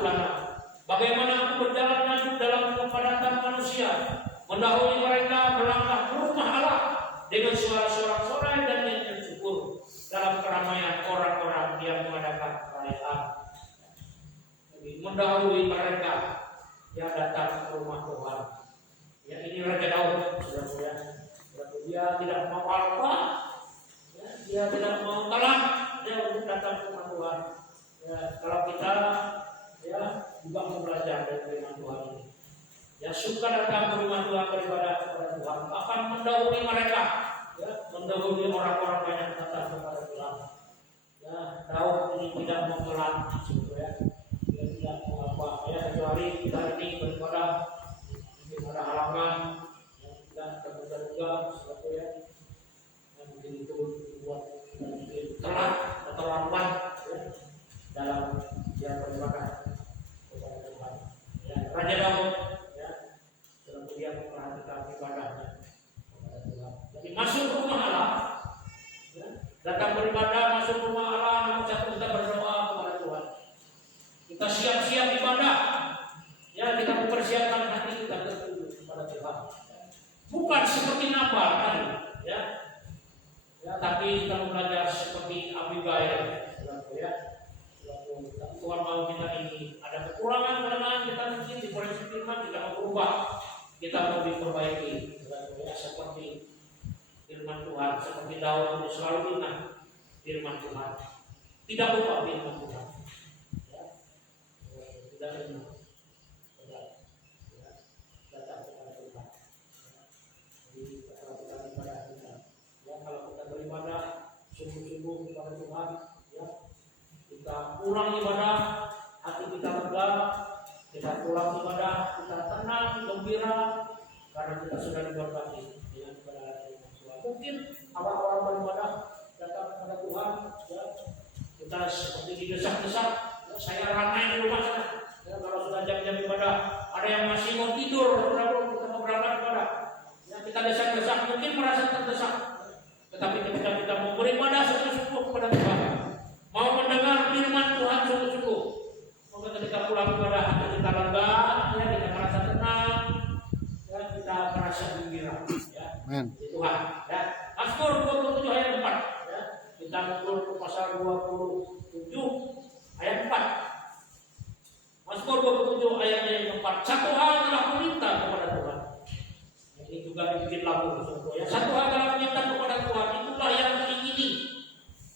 ulana. Bagaimana aku berjalan maju dalam kepadatan manusia, mendahului mereka melangkah ke rumah Allah dengan suara sorak-sorai dan nyanyian syukur dalam keramaian orang-orang yang mengadakan perayaan. Mendahului mereka yang datang ke rumah Tuhan. Ya, ini Raja Daud, saudara-saudara. Dia tidak mau apa, ya, dia tidak mau kalah, dia untuk datang ke rumah Tuhan. Ya, kalau kita ya juga mau belajar dari firman Tuhan ini, ya suka datang ke rumah Tuhan, beribadah kepada Tuhan, akan mendahului mereka, ya, mendahului orang-orang banyak datang kepada Tuhan. Ya, Daud ini tidak mau kalah, ya, dia tidak mau apa, ya, kecuali kita ini beribadah pada halaman yang tidak terduga-duga, sesuatu ya, yang mungkin itu membuat kita mungkin telat atau lambat, ya, dalam dia beribadah kepada Tuhan. Ya, Raja Daud, ya, sedang dia memperhatikan ibadahnya kepada Tuhan. Jadi masuk ke rumah Allah, ya, datang beribadah, masuk ke rumah Allah, namun satu kita berdoa kepada Tuhan. Kita siap-siap ibadah, ya, kita mempersiapkan hati kita tertuju kepada Tuhan. Bukan seperti Nabal tadi, ya, tapi kita belajar seperti Abigail, ya. Tuhan mau kita ini ada kekurangan kelemahan kita mungkin di koreksi firman, kita mau berubah, kita mau diperbaiki, ya, seperti firman Tuhan, seperti Daud itu selalu ingat firman Tuhan, tidak lupa firman Tuhan, ya, tidak lupa. Beribadah sungguh-sungguh kepada Tuhan, ya, kita pulang ibadah, hati kita lega, kita pulang ibadah, kita tenang, gembira, karena kita sudah diberkati dengan kebenaran Tuhan. Mungkin awal-awal beribadah datang kepada Tuhan, ya, kita seperti didesak-desak, ya, saya ramai di rumah sana, ya, kalau sudah jam-jam ibadah, ada yang masih mau tidur, kita mau berangkat ibadah, ya, kita desak-desak, mungkin merasa terdesak. Tetapi ketika kita mau beribadah sungguh-sungguh kepada Tuhan, mau mendengar firman Tuhan sungguh-sungguh, maka ketika pulang ibadah hati kita lega, ya, kita merasa tenang, ya, kita merasa gembira, ya. Tuhan, ya. Mazmur 27 ayat 4, ya. Kita mundur ke pasal 27 ayat 4. Mazmur 27 ayat yang 4. Satu hal telah meminta kepada Tuhan. Ini juga dibikin lagu, ya. Satu hal telah meminta kepada Tuhan, itulah yang diingini.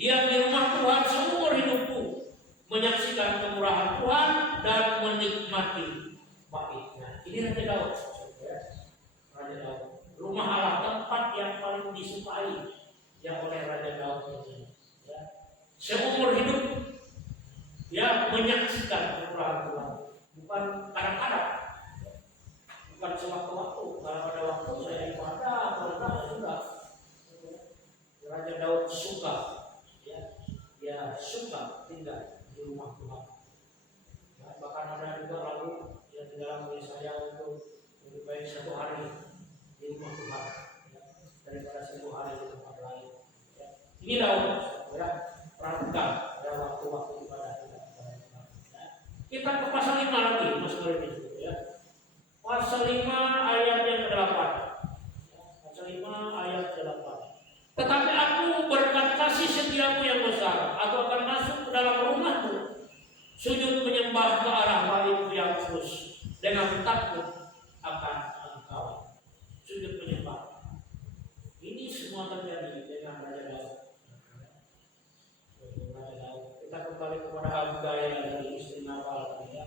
Dia di rumah Tuhan seumur hidupku, menyaksikan kemurahan Tuhan dan menikmati baiknya. Ini Raja Daud, ya. Raja Daud. Rumah Allah, tempat yang paling disukai yang oleh Raja Daud ini, ya. Seumur hidup dia menyaksikan kemurahan Tuhan, bukan kadang-kadang, bukan sewaktu-waktu. Kalau pada waktu saya ibadah, kalau sudah. Raja Daud suka, ya, dia suka tinggal di rumah Tuhan. Ya, bahkan ada juga lagu yang di dalam diri saya untuk lebih baik satu hari di rumah Tuhan, ya, daripada 1 hari di tempat lain. Ya. Ini Daud, ya, perhatikan ada waktu-waktu ibadah kita kepada Tuhan. Ya. Kita ke pasal 5 lagi, Mas Murid, ya. Pasal 5 ayat yang ke-8. Ya, pasal 5 ayat ke-8. Tetapi aku berkat kasih setiamu yang besar, aku akan masuk ke dalam rumahmu, sujud menyembah ke arah baitmu yang kudus, dengan takut akan engkau. Sujud menyembah. Ini semua terjadi dengan Raja Daud. Raja Daud. Kita kembali kepada Abigail dari istri Nabal, ya.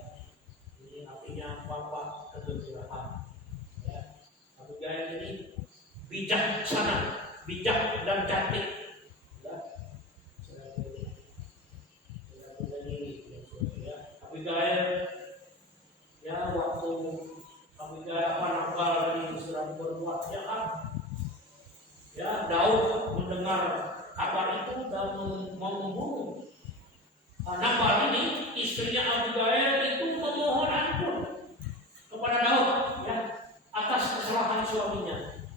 Ini artinya bapak kegembiraan, ya. Abigail ini bijaksana, bijak dan cantik, ya. Abigail, ya, waktu Abigail Nabal ini sedang berbuat jahat, ya, Daud mendengar kabar itu dan mau membunuh Nabal ini. Istrinya Abigail itu memohon ampun kepada Daud, ya, atas kesalahan suaminya.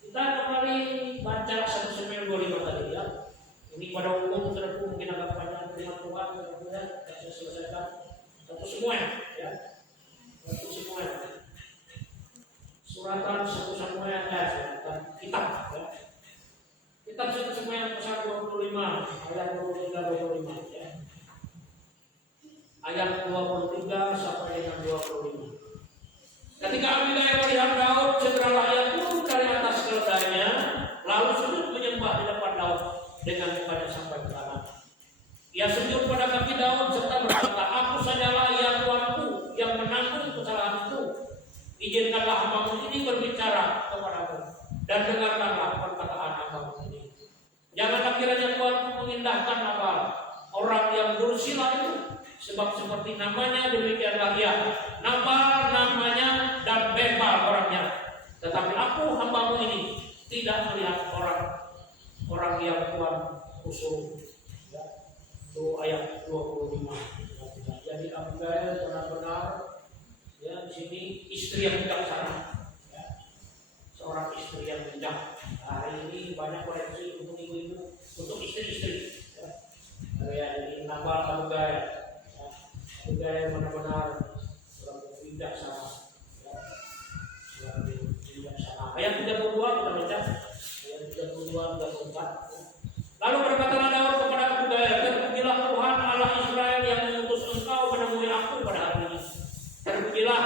Kita kembali baca 1 Samuel 25 tadi, ya. Ini pada umum saudara mungkin agak panjang firman Tuhan, ya, saya selesaikan. Samuel, ya. 1 Samuel. Suratan 1 Samuel, suratan kitab, ya. Kitab 1 Samuel pasal 25 ayat 23-25, ya. Ayat 23 sampai dengan 25. Ketika Abigail melihat Daud, segeralah ia turun dari atas keledainya, lalu sujud menyembah di depan Daud dengan mukanya sampai ke tanah. Ia sujud pada kaki Daud serta berkata, "Aku sajalah ya Tuanku yang menanggung kesalahanku. Izinkanlah hambamu ini berbicara kepadamu dan dengarkanlah perkataan hambamu ini. Janganlah kiranya Tuanku mengindahkan Nabal, orang yang dursila itu, sebab seperti namanya demikianlah ia. Nabal namanya dan Bebal orangnya. Tetapi aku hambamu ini tidak melihat orang yang Tuhan usul." Ya, itu ayat 25. Jadi Abigail benar-benar, ya, di sini istri yang bijaksana, ya, seorang istri yang bijak. Hari ini banyak koreksi untuk ibu-ibu, untuk istri-istri. Ya, jadi Nabal Abigail. Abigail benar-benar selalu bijaksana, ya, selalu bijaksana. Ayat 32 kita baca. Ayat 32 34. Lalu berkatalah Daud kepada Abigail, "Terpujilah Tuhan Allah Israel yang mengutus engkau menemui aku pada hari ini. Terpujilah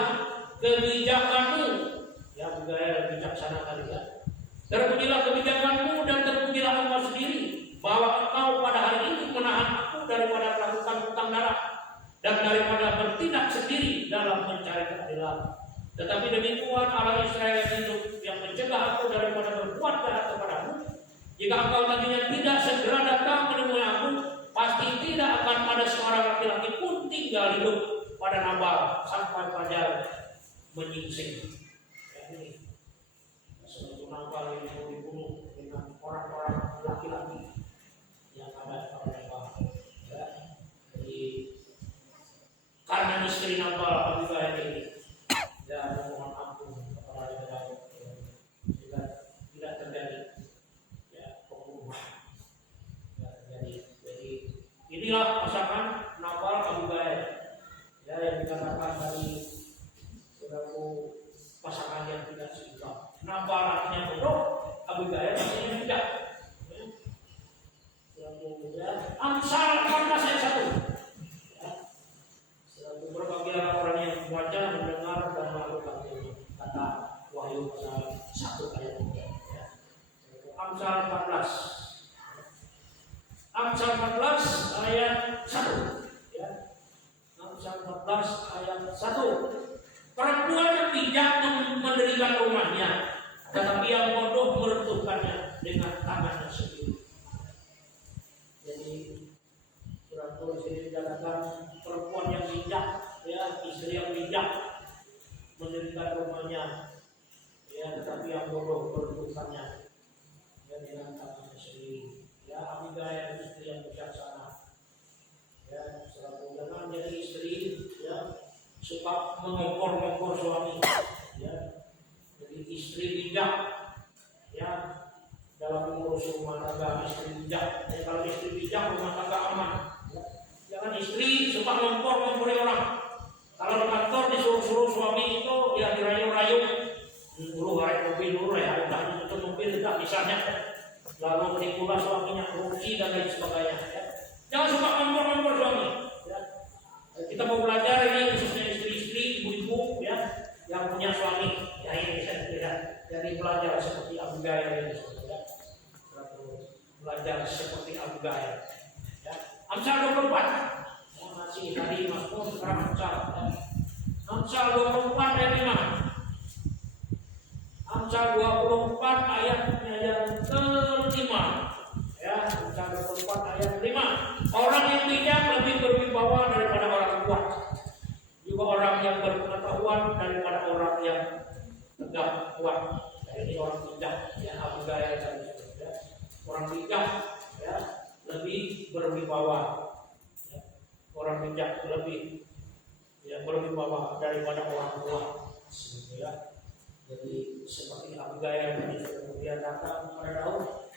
kebijakanmu." Ya, Abigail bijaksana kali, ya. "Terpujilah kebijakanmu dan terpujilah engkau sendiri, bahwa engkau pada hari ini menahan aku daripada melakukan hutang darah dan daripada bertindak sendiri dalam mencari keadilan. Tetapi demi Tuhan Allah Israel yang hidup, yang mencegah aku daripada berbuat jahat kepadamu, jika engkau tadinya tidak segera datang menemui aku, pasti tidak akan ada seorang laki-laki pun tinggal hidup pada Nabal sampai fajar menyingsing." Ya, ini sebelum Nabal ini dibunuh dengan orang-orang laki-laki yang ada pada Nabal. Ya, jadi karena istri Nabal Abigail ini, dan mohon ampun kepada Daud, tidak terjadi, ya, pembunuhan, tidak terjadi. Jadi inilah pasangan Nabal Abigail, ya, yang dikatakan dari saudaraku, pasangan yang tidak seimbang. Nabal artinya bodoh, Abigail artinya bijak. Ya, Amsal 14 ayat 1. Berbahagialah orang yang membaca, mendengar dan melakukan firman, kata Wahyu pasal 1 ayat 3. Ya. Amsal 14. Amsal 14 ayat 1. Ya. Amsal 14 ayat 1. "Perempuan yang bijak mendirikan rumahnya, tetapi yang bodoh meruntuhkannya dengan tangannya sendiri." Jadi suratku di sini dikatakan perempuan yang bijak, ya, istri yang bijak mendirikan rumahnya, ya, tetapi yang bodoh meruntuhkannya, ya, dengan tangannya sendiri. Ya, Abigail istri yang bijaksana. Ya, selalu jangan jadi istri, ya, suka mengekor-ekor suami. Ya, jadi istri bijak, ya, dalam mengurus rumah tangga. Istri bijak, ya, kalau istri bijak rumah tangga aman. Ya. Jangan istri suka ngempor-ngempori orang. Kalau di kantor disuruh-suruh suami itu, ya, dirayu-rayu, dulu garek mobil dulu, ya, udah itu mobil tidak misalnya, lalu menipulah suaminya, korupsi dan lain sebagainya. Ya. Jangan suka ngempor-ngempor suami. Ya. Kita mau belajar ini khususnya istri-istri, ibu-ibu, ya, yang punya suami. Ya, ini saya tidak dari belajar seperti Abigail ini. Belajar seperti Abigail. Ya. Amsal 24. Ya, masih tadi Mazmur, sekarang Amsal. Ya. Amsal 24 ayat 5. Amsal 24 ayatnya yang ke-5. Ya, Amsal 24 ayat 5. "Orang yang bijak lebih berwibawa daripada orang kuat, juga orang yang berpengetahuan daripada orang yang tegak kuat." Ini orang bijak, ya, Abigail tadi. Orang bijak, ya, lebih berwibawa, ya. Orang bijak lebih, ya, berwibawa daripada orang tua, ya. Jadi seperti Abigail tadi, kemudian datang kepada Daud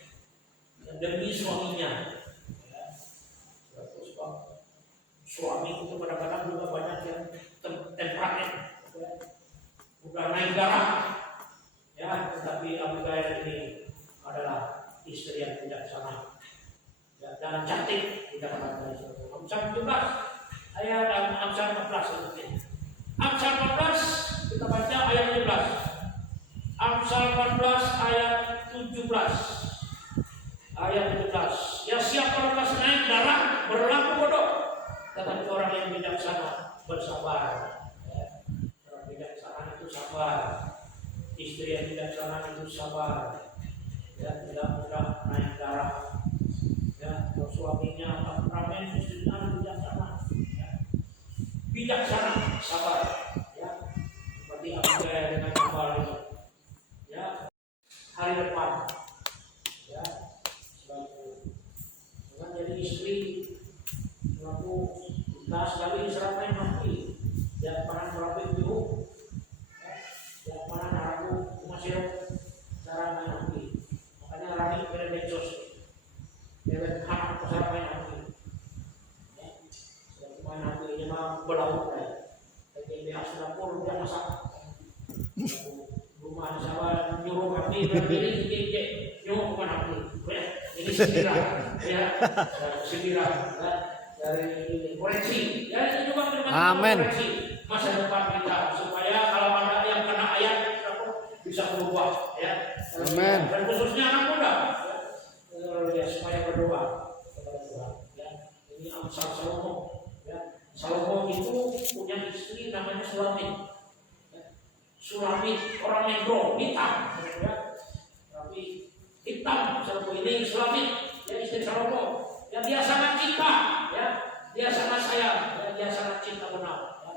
demi suaminya, ya. suami itu kadang-kadang juga banyak yang temperamen, ya. Udah naik darah, ya. Tetapi Abigail ini adalah istri yang bijaksana, ya, dan cantik. Kita katakan Amsal 17 ayat Amsal 14 ini. Amsal 14 kita baca ayat 17. Amsal 14 ayat 17. Ayat 17. Ya, siapa lepas naik darah berlaku bodoh, tetapi orang yang bijaksana bersabar. Ya. Orang bijaksana itu sabar. Istri yang bijaksana itu sabar. Ya, tidak mudah naik darah. Ya, kalau suaminya temperamen, istrinya bijaksana. Ya. Bijaksana, sabar. Ya, seperti Abigail dengan Nabal ini. Ya, hari depan. Ya, dengan jadi istri, aku kita sekali seramai mati. Ya, panas berapa itu? Ya, panas aku masih cara main mati. Makanya rani pada becos. Lewat hak cara main mati. Ya, main mati ini mah belaut ya. Jadi dia dapur dia masak. Rumah sawah nyuruh mati dan ini nyuruh bukan mati. Ini sindiran, ya, sindiran dari koreksi. Ya, itu juga koreksi masa depan kita supaya kalau ada yang kena ayat bisa berubah, ya. Amin. Dan khususnya anak muda, ya, supaya berdoa kepada Tuhan. Ya, ini Amsal Salomo. Ya, Salomo itu punya istri namanya Sulamit. Ya. Sulamit orang negro hitam, ya. Tapi hitam Salomo ini Sulamit, ya, istri Salomo. Ya, dia sangat cinta, ya, dia sangat sayang, ya, dia sangat cinta benar, ya,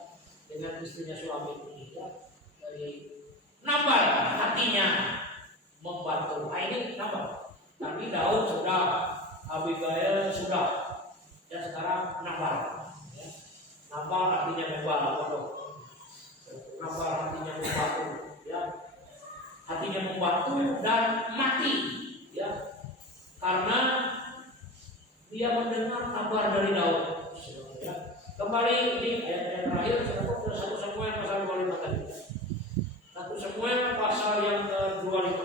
dengan istrinya Sulamit ini. Ya. Dari Nabal hatinya membantu. Nah, ini Nabal. Tapi Daud sudah, Abigail sudah, dan sekarang Nabal. Ya. Nabal hatinya membantu. Nabal hatinya membantu. Ya. Hatinya membantu dan mati, ya, karena dia mendengar kabar dari Daud. Ya. Kembali di ayat terakhir, 1 Samuel pasal 25 tadi. 1 Samuel pasal yang ke-25.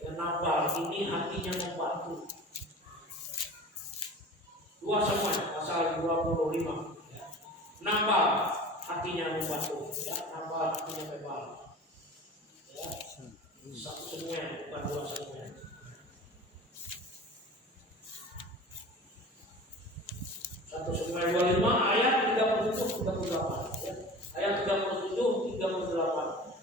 Ya, Nabal ini hatinya membantu. 2 Samuel pasal 25. Ya. Nabal hatinya membantu. Ya, Nabal hatinya membantu. Ya. 1 Samuel bukan 2 Samuel. 1 Samuel 25 ayat 37-38. Ya. Ayat 37-38.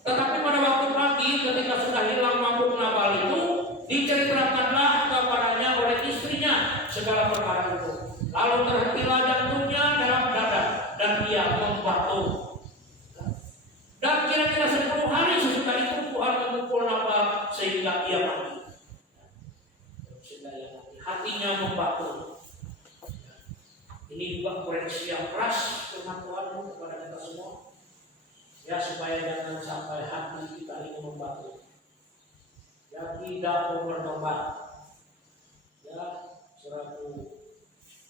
Tetapi pada waktu pagi ketika sudah hilang mabuk Nabal itu, diceritakanlah kepadanya oleh istrinya segala perkara itu. Lalu terhentilah jantungnya dalam dada dan dia membantu. Dan kira-kira 10 hari sesudah itu Tuhan memukul Nabal sehingga ia mati. Sehingga ia mati. Hatinya membantu. Ini juga koreksi yang keras firman Tuhan kepada kita semua. Ya, supaya jangan sampai hati kita ini membantu. Ya, tidak mau bertobat. Ya, selalu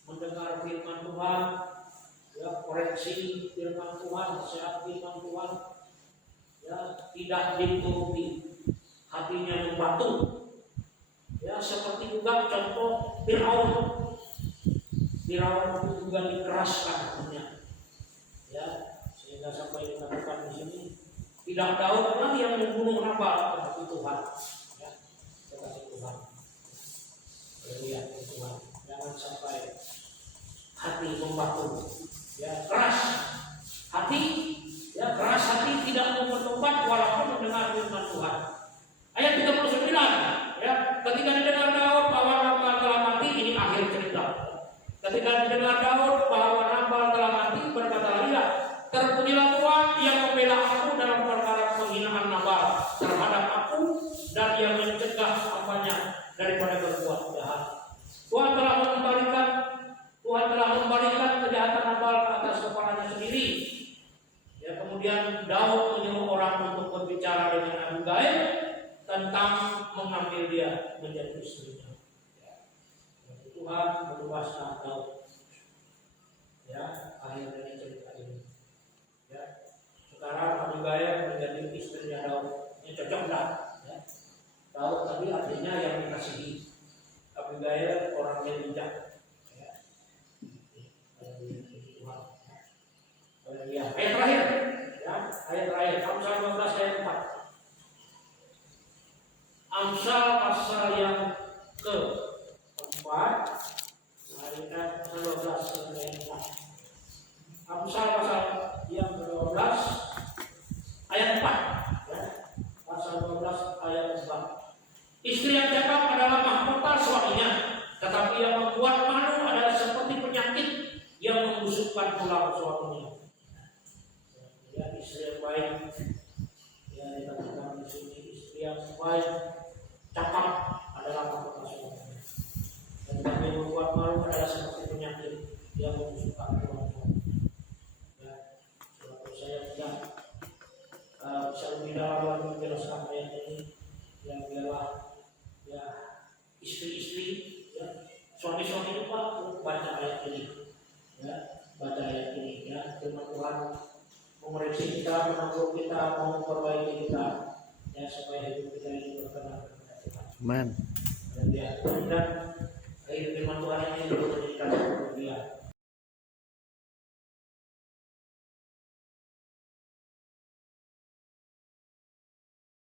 mendengar firman Tuhan. Ya, koreksi firman Tuhan, nasihat firman Tuhan. Ya, tidak dituruti. Hatinya membantu. Ya, seperti juga contoh Firaun. Firaun itu juga dikeraskan hatinya. Ya, sehingga sampai dikatakan di sini tidak Daud lagi yang membunuh Nabal, tetapi Tuhan. Ya, tetapi Tuhan. Lihat Tuhan. Jangan sampai hati membantu. Ya, keras hati. Ya, keras hati tidak mau bertobat walaupun mendengar firman Tuhan. Ayat 39. Ya, ketika didengar Daud bahwa Nabal telah mati, ini akhir cerita. Ketika mendengar Daud bahwa Nabal telah mati, berkatalah ia, terpujilah Tuhan yang membela aku dalam perkara penghinaan Nabal terhadap aku, dan yang mencegah hambanya daripada berbuat jahat. Tuhan telah mengembalikan kejahatan Nabal ke atas kepalanya sendiri. Ya, kemudian Daud menyuruh orang untuk berbicara dengan Abigail tentang mengambil dia menjadi istrinya. Tuhan membebaskan Daud. Ya, ayat terakhir. Ya, ayat terakhir. Amsal 12 ayat 4. Amsal pasal yang keempat ayat 12 ayat 4. Amsal pasal yang ke-12 ayat 4. Ya. Pasal 12 ayat 4. Istri yang cakap adalah mahkota suaminya, tetapi yang membuat malu adalah seperti penyakit yang membusukkan tulang suaminya. Ya, istri yang baik, ya dikatakan di sini istri yang baik, cakap adalah mahkota suaminya. Dan yang membuat malu adalah seperti penyakit yang membusukkan tulang suaminya. Ya, kalau saya tidak bisa lebih dalam menjelaskan ayat ini, yang ialah ya istri-istri, ya suami-suami itu Pak baca ayat ini, ya baca ayat ini, ya firman Tuhan memeriksa kita, menegur kita, mau memperbaiki kita, ya supaya hidup kita ini berkenan kepada Tuhan. Amin. Dan ya, dan akhir firman Tuhan ini menjadikan